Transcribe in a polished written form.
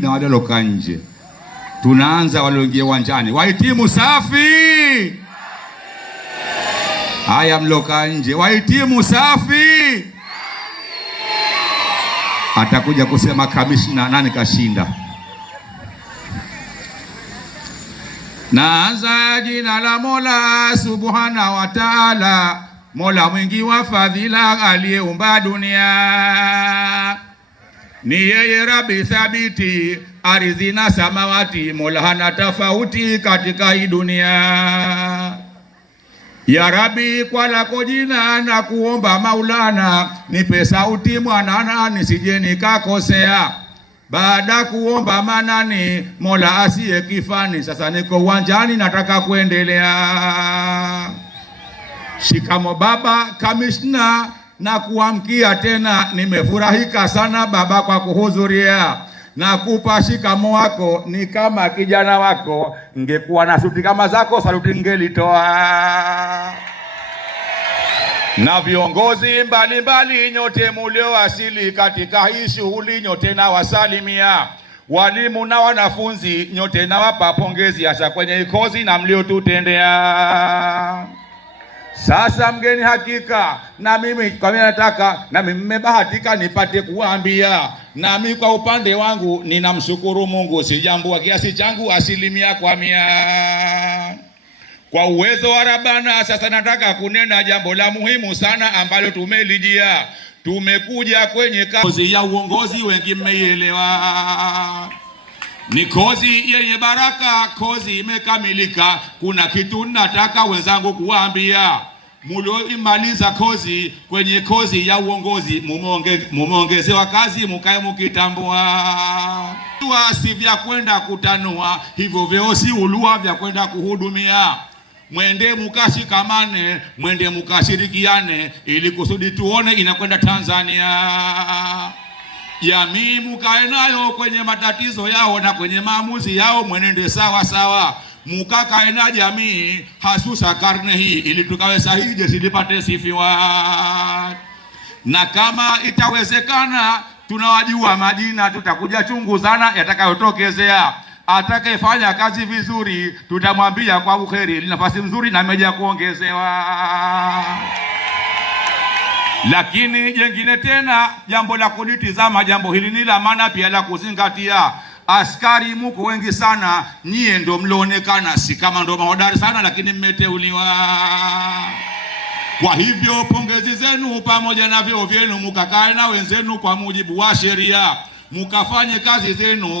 na wale loka nje. Tunaanza walioingia uwanjani. Wahitimu safi. Haya mloka nje. Wahitimu safi. Atakuja kusema kamishna nani kashinda. Naanza jina la Mola Subhana wa Ta'ala, Mola mwingi wa fadhila aliyeumba dunia. Ni yeye Rabbi thabiti, ardhi na samawati, Mola hana tofauti katika hii dunia. Ya Rabbi, kwa lako jina na kuomba Maulana, nipe sauti mwanana nisije nikakosea. Baada kuomba manani, Mola asiye kifani, sasa niko uwanjani nataka kuendelea. Shikamo baba kamishna, na kuamkia tena, nimefurahika sana baba kwa kuhudhuria. Na kupa shikamo wako ni kama kijana wako, ngekuwa na suti kama zako saluti ngelitoa. Na viongozi mbalimbali nyote mulioasili katika hii shughuli nyote na wasalimia. Walimu na wanafunzi nyote na wapa pongezi hasa kwenye kozi na mliotutendea. Sasa mgeni hakika, na mimi kwa mimi nataka, na mimi mmebahatika nipate kuambia, na mimi kwa upande wangu ninamshukuru Mungu, sijambua kiasi changu 100%. Kwa uwezo wa Rabbana, sasa nataka kunena jambo la muhimu sana ambalo tumelijia. Tumekuja kwenye kozi ya uongozi, wengi mmeielewa. Ni kozi yenye baraka, kozi imekamilika. Kuna kitu nataka wenzangu kuambia. Mulioimaliza kozi kwenye kozi ya uongozi, mumeongezewa kazi, mukae mukitambua. Si vya kwenda kutanua, hivyo vyeo si ulua vya kwenda kuhudumia. Mwende mukashikamane, mwende mukashirikiane, ili kusudi tuone inakwenda Tanzania. Jamii mukae nayo kwenye matatizo yao na kwenye maamuzi yao, mwenende sawa sawa. Mukakae na jamii hasusa karne hii, ili tukawe sahihi jeshi lipate sifiwa. Na kama itawezekana, tunawajua majina, tutakuja chunguzana yatakayotokezea. Atakayefanya kazi vizuri tutamwambia kwa bukheri, nafasi nzuri na meja kuongezewa. Lakini jengine tena, jambo la kulitizama, jambo hili ni la maana pia la kuzingatia. Askari muko wengi sana, nyie ndo mlionekana, si kama ndo mahodari sana, lakini mmeteuliwa. Kwa hivyo pongezi zenu pamoja na vyeo vyenu, mukakae na wenzenu kwa mujibu wa sheria, mukafanye kazi zenu